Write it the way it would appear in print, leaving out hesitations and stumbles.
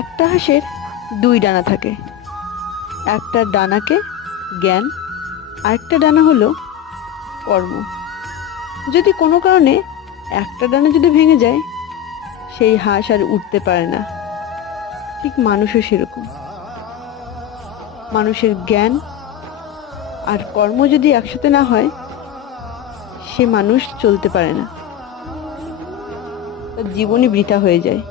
একটা হাঁসের দুই ডানা থাকে। একটা ডানাকে জ্ঞান, আরেকটা ডানা হলো কর্ম। যদি কোনো কারণে একটা ডানা যদি ভেঙে যায়, সেই হাঁস আর উঠতে পারে না। ঠিক মানুষও সেরকম। মানুষের জ্ঞান আর কর্ম যদি একসাথে না হয়, সে মানুষ চলতে পারে না, তার জীবনই বৃথা হয়ে যায়।